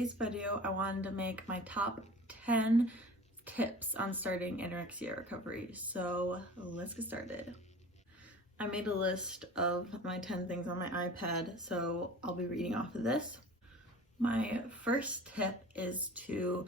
today's video, I wanted to make my top 10 tips on starting anorexia recovery. So let's get started. I made a list of my 10 things on my iPad, so I'll be reading off of this. My first tip is to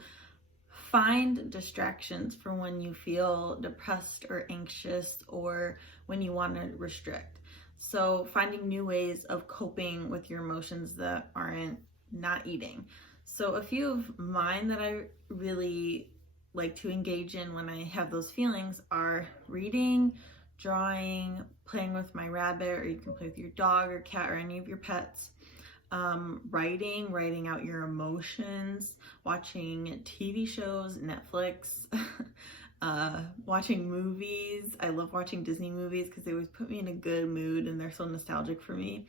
find distractions for when you feel depressed or anxious or when you want to restrict. So finding new ways of coping with your emotions that aren't not eating. So a few of mine that I really like to engage in when I have those feelings are reading, drawing, playing with my rabbit, or you can play with your dog or cat or any of your pets, writing out your emotions, watching TV shows, Netflix, watching movies. I love watching Disney movies because they always put me in a good mood and they're so nostalgic for me.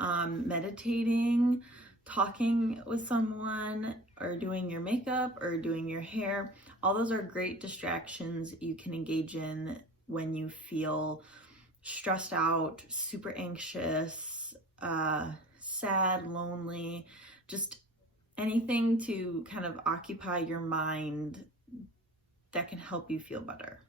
Meditating, talking with someone, or doing your makeup or doing your hair. All those are great distractions you can engage in when you feel stressed out, super anxious, sad, lonely, just anything to kind of occupy your mind that can help you feel better.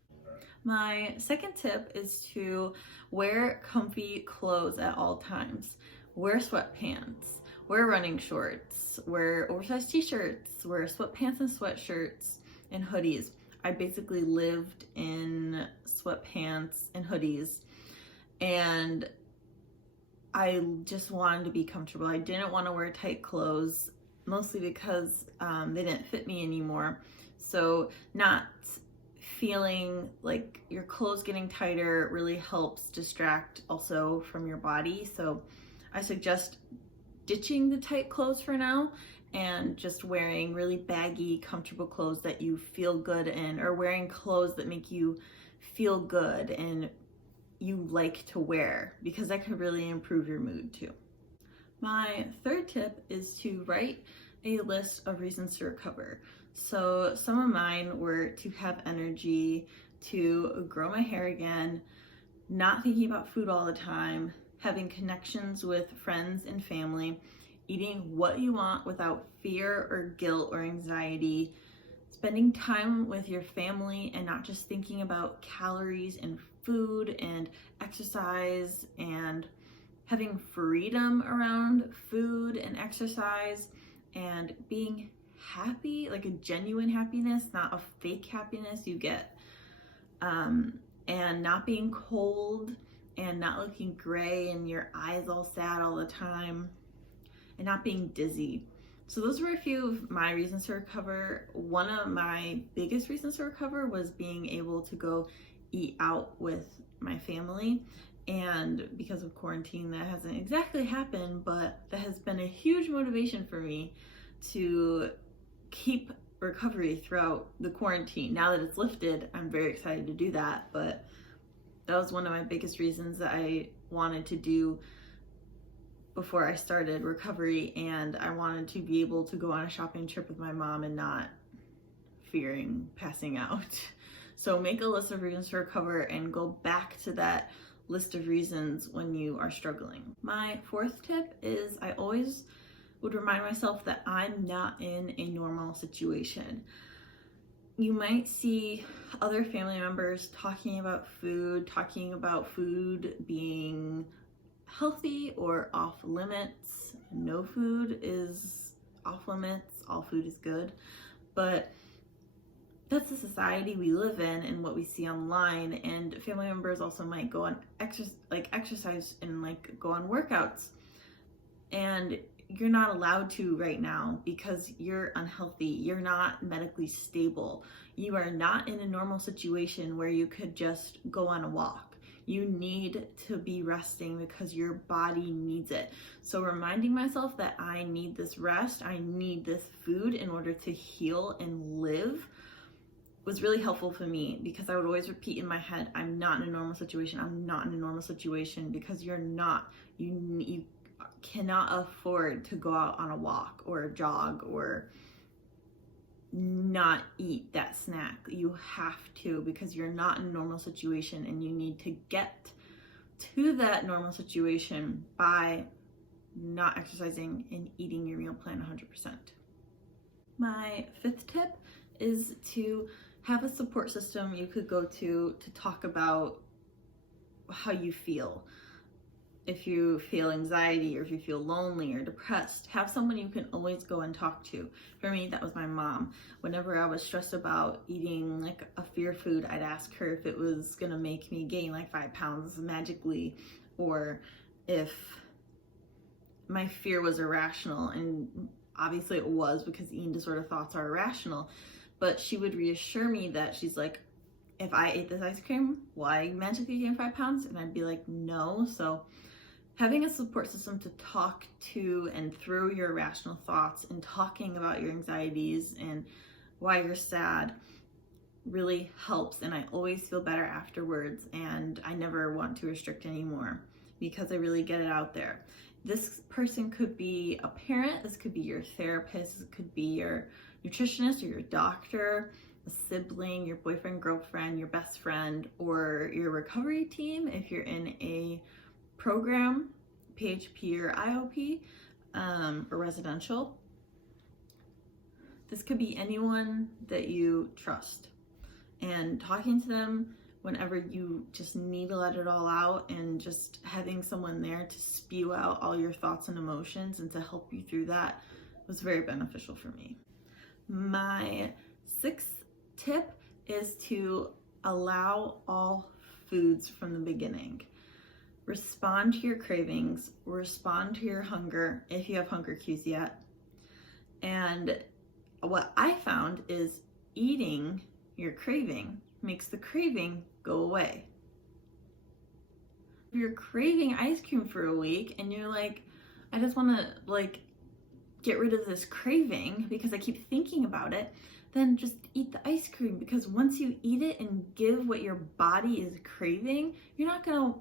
My second tip is to wear comfy clothes at all times. Wear sweatpants, wear running shorts, wear oversized t-shirts, wear sweatpants and sweatshirts and hoodies. I basically lived in sweatpants and hoodies, and I just wanted to be comfortable. I didn't want to wear tight clothes, mostly because they didn't fit me anymore. So not feeling like your clothes getting tighter really helps distract also from your body. So I suggest ditching the tight clothes for now and just wearing really baggy, comfortable clothes that you feel good in, or wearing clothes that make you feel good and you like to wear, because that could really improve your mood too. My third tip is to write a list of reasons to recover. So some of mine were to have energy, to grow my hair again, not thinking about food all the time, having connections with friends and family, eating what you want without fear or guilt or anxiety, spending time with your family and not just thinking about calories and food and exercise, and having freedom around food and exercise, and being happy, like a genuine happiness, not a fake happiness you get, and not being cold and not looking gray and your eyes all sad all the time, and not being dizzy. So those were a few of my reasons to recover. One of my biggest reasons to recover was being able to go eat out with my family. And because of quarantine, that hasn't exactly happened, but that has been a huge motivation for me to keep recovery throughout the quarantine. Now that it's lifted, I'm very excited to do that, but that was one of my biggest reasons that I wanted to do before I started recovery, and I wanted to be able to go on a shopping trip with my mom and not fearing passing out. So make a list of reasons to recover and go back to that list of reasons when you are struggling. My fourth tip is I always would remind myself that I'm not in a normal situation. You might see other family members talking about food being healthy or off limits. No food is off limits, all food is good. But that's the society we live in and what we see online, and family members also might go on exercise and go on workouts, and you're not allowed to right now because you're unhealthy, you're not medically stable, you are not in a normal situation where you could just go on a walk. You need to be resting because your body needs it. So reminding myself that I need this rest, I need this food in order to heal and live was really helpful for me, because I would always repeat in my head, I'm not in a normal situation, I'm not in a normal situation, because you're not. You cannot afford to go out on a walk or a jog or not eat that snack. You have to, because you're not in a normal situation, and you need to get to that normal situation by not exercising and eating your meal plan 100%. My fifth tip is to have a support system you could go to talk about how you feel. If you feel anxiety, or if you feel lonely or depressed, have someone you can always go and talk to. For me, that was my mom. Whenever I was stressed about eating like a fear food, I'd ask her if it was gonna make me gain like 5 pounds magically, or if my fear was irrational. And obviously it was, because eating disorder thoughts are irrational. But she would reassure me that she's like, if I ate this ice cream, will I magically gain 5 pounds? And I'd be like, no. So having a support system to talk to and through your irrational thoughts, and talking about your anxieties and why you're sad, really helps. And I always feel better afterwards, and I never want to restrict anymore because I really get it out there. This person could be a parent, this could be your therapist, this could be your nutritionist or your doctor, a sibling, your boyfriend, girlfriend, your best friend, or your recovery team if you're in a program, PHP or IOP, or residential. This could be anyone that you trust, and talking to them whenever you just need to let it all out, and just having someone there to spew out all your thoughts and emotions and to help you through that was very beneficial for me. My sixth tip is to allow all foods from the beginning. Respond to your cravings, respond to your hunger if you have hunger cues yet. And what I found is eating your craving makes the craving go away. If you're craving ice cream for a week and you're like, I just want to get rid of this craving because I keep thinking about it, then just eat the ice cream, because once you eat it and give what your body is craving, you're not gonna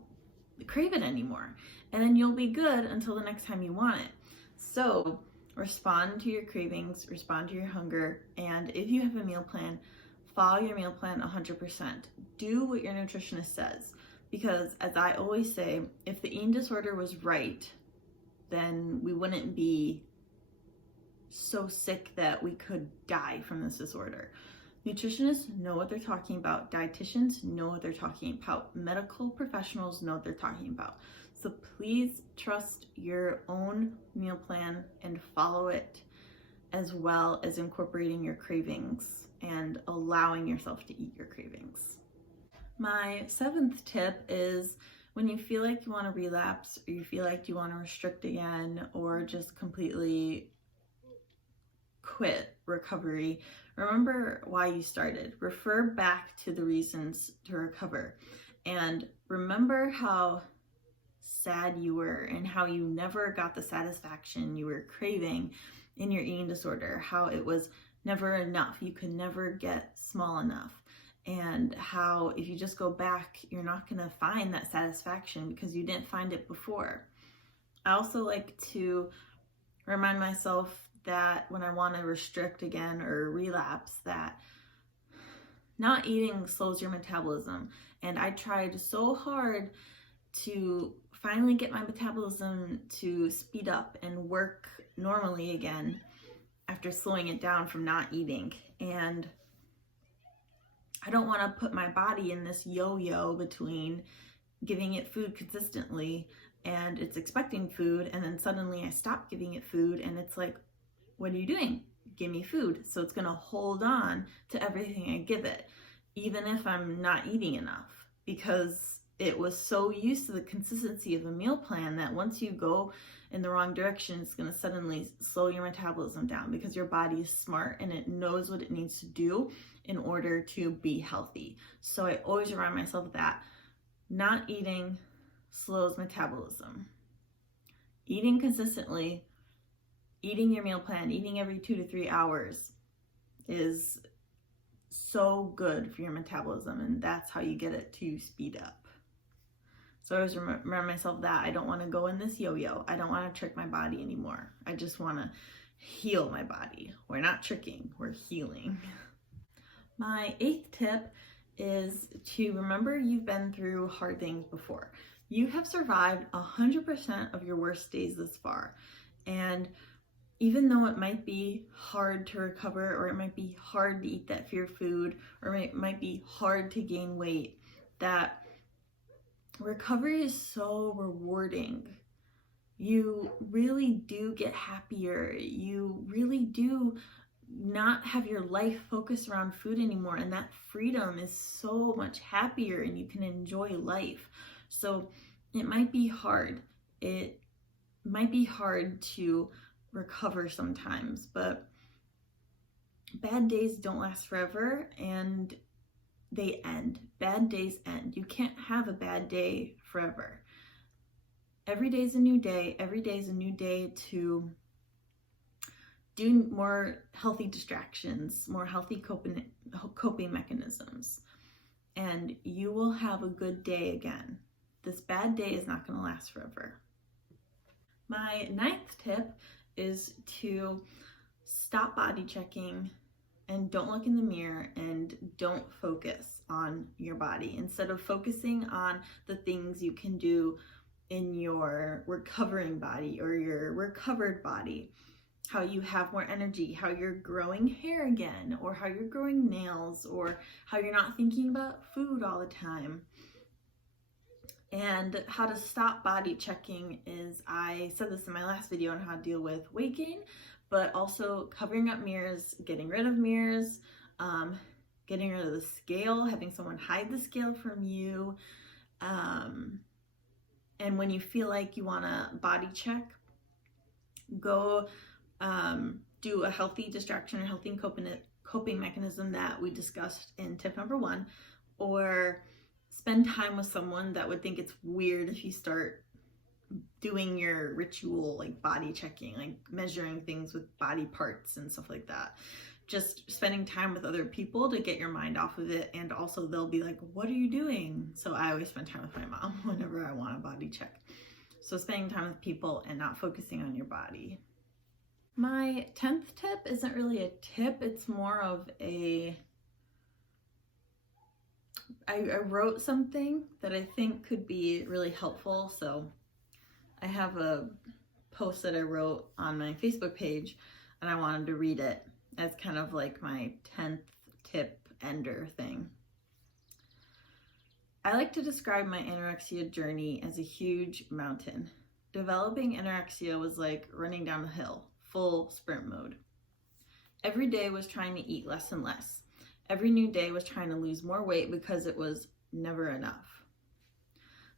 crave it anymore, and then you'll be good until the next time you want it. So respond to your cravings, respond to your hunger, and if you have a meal plan, follow your meal plan 100%. Do what your nutritionist says, because as I always say, if the eating disorder was right, then we wouldn't be so sick that we could die from this disorder. Nutritionists know what they're talking about. Dietitians know what they're talking about. Medical professionals know what they're talking about. So please trust your own meal plan and follow it, as well as incorporating your cravings and allowing yourself to eat your cravings. My seventh tip is, when you feel like you want to relapse, or you feel like you want to restrict again, or just completely quit recovery, remember why you started. Refer back to the reasons to recover, and remember how sad you were and how you never got the satisfaction you were craving in your eating disorder, how it was never enough. You could never get small enough, and how if you just go back, you're not going to find that satisfaction because you didn't find it before. I also like to remind myself that when I want to restrict again or relapse, that not eating slows your metabolism. And I tried so hard to finally get my metabolism to speed up and work normally again after slowing it down from not eating. And I don't want to put my body in this yo-yo between giving it food consistently and it's expecting food, and then suddenly I stop giving it food and it's like, what are you doing? Give me food. So it's going to hold on to everything I give it, even if I'm not eating enough, because it was so used to the consistency of a meal plan that once you go in the wrong direction, it's going to suddenly slow your metabolism down, because your body is smart and it knows what it needs to do in order to be healthy. So I always remind myself of that. Not eating slows metabolism. Eating consistently, eating your meal plan, eating every 2 to 3 hours is so good for your metabolism, and that's how you get it to speed up. So I always remember myself that I don't want to go in this yo-yo. I don't want to trick my body anymore. I just want to heal my body. We're not tricking, we're healing. My 8th tip is to remember you've been through hard things before. You have survived 100% of your worst days this far. And even though it might be hard to recover, or it might be hard to eat that fear food, or it might be hard to gain weight, that recovery is so rewarding. You really do get happier. You really do not have your life focused around food anymore, and that freedom is so much happier, and you can enjoy life. So it might be hard. It might be hard to recover sometimes, but bad days don't last forever, and they end. Bad days end. You can't have a bad day forever. Every day is a new day. Every day is a new day to do more healthy distractions, more healthy coping mechanisms, and you will have a good day again. This bad day is not going to last forever. My 9th tip is to stop body checking and don't look in the mirror and don't focus on your body. Instead of focusing on the things you can do in your recovering body or your recovered body, how you have more energy, how you're growing hair again, or how you're growing nails, or how you're not thinking about food all the time. And how to stop body checking is, I said this in my last video on how to deal with weight gain, but also covering up mirrors, getting rid of mirrors, getting rid of the scale, having someone hide the scale from you. And when you feel like you want to body check, go do a healthy distraction or healthy coping mechanism that we discussed in tip number 1, or spend time with someone that would think it's weird if you start doing your ritual, like body checking, like measuring things with body parts and stuff like that. Just spending time with other people to get your mind off of it, and also they'll be like, what are you doing? So I always spend time with my mom whenever I want a body check. So spending time with people and not focusing on your body. My 10th tip isn't really a tip, it's more of a, I wrote something that I think could be really helpful. So I have a post that I wrote on my Facebook page, and I wanted to read it as kind of like my 10th tip ender thing. I like to describe my anorexia journey as a huge mountain. Developing anorexia was like running down a hill, full sprint mode. Every day was trying to eat less and less. Every new day was trying to lose more weight because it was never enough.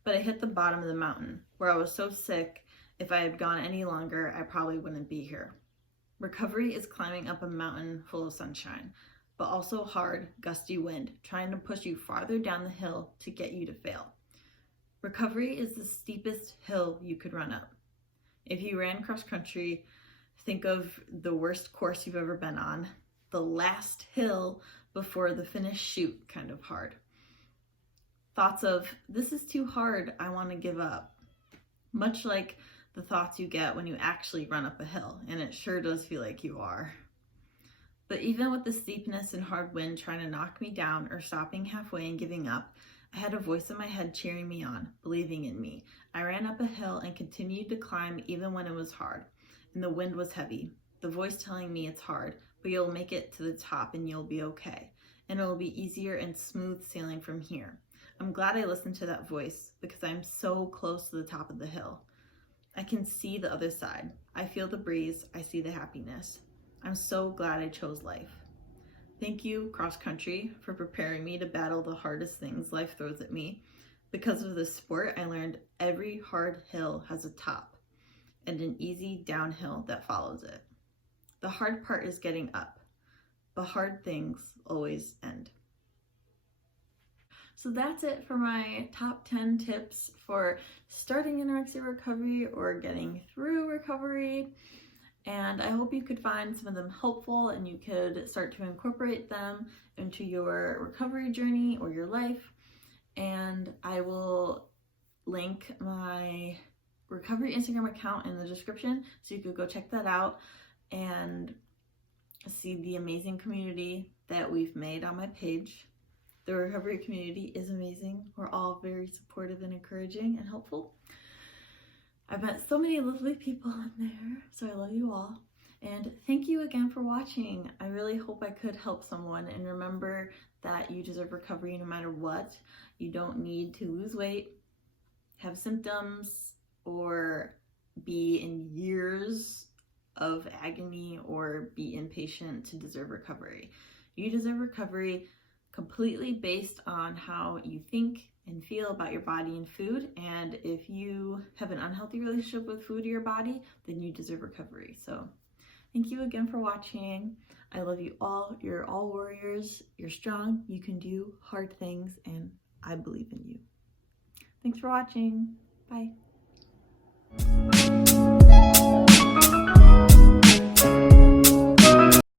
But I hit the bottom of the mountain, where I was so sick, if I had gone any longer, I probably wouldn't be here. Recovery is climbing up a mountain full of sunshine, but also hard, gusty wind, trying to push you farther down the hill to get you to fail. Recovery is the steepest hill you could run up. If you ran cross country, think of the worst course you've ever been on, the last hill before the finish chute kind of hard. Thoughts of, this is too hard, I want to give up. Much like the thoughts you get when you actually run up a hill, and it sure does feel like you are. But even with the steepness and hard wind trying to knock me down or stopping halfway and giving up, I had a voice in my head cheering me on, believing in me. I ran up a hill and continued to climb even when it was hard, and the wind was heavy. The voice telling me it's hard, but you'll make it to the top and you'll be okay. And it'll be easier and smooth sailing from here. I'm glad I listened to that voice, because I'm so close to the top of the hill. I can see the other side. I feel the breeze. I see the happiness. I'm so glad I chose life. Thank you, cross country, for preparing me to battle the hardest things life throws at me. Because of this sport, I learned every hard hill has a top and an easy downhill that follows it. The hard part is getting up, but hard things always end. So that's it for my top 10 tips for starting anorexia recovery or getting through recovery. And I hope you could find some of them helpful and you could start to incorporate them into your recovery journey or your life. And I will link my recovery Instagram account in the description, so you could go check that out and see the amazing community that we've made on my page. The recovery community is amazing. We're all very supportive and encouraging and helpful. I've met so many lovely people in there, so I love you all. And thank you again for watching. I really hope I could help someone, and remember that you deserve recovery no matter what. You don't need to lose weight, have symptoms, or be in years of agony or be impatient to deserve recovery. You deserve recovery completely based on how you think and feel about your body and food. And if you have an unhealthy relationship with food or your body, then you deserve recovery. So thank you again for watching. I love you all. You're all warriors. You're strong. You can do hard things, and I believe in you. Thanks for watching. Bye.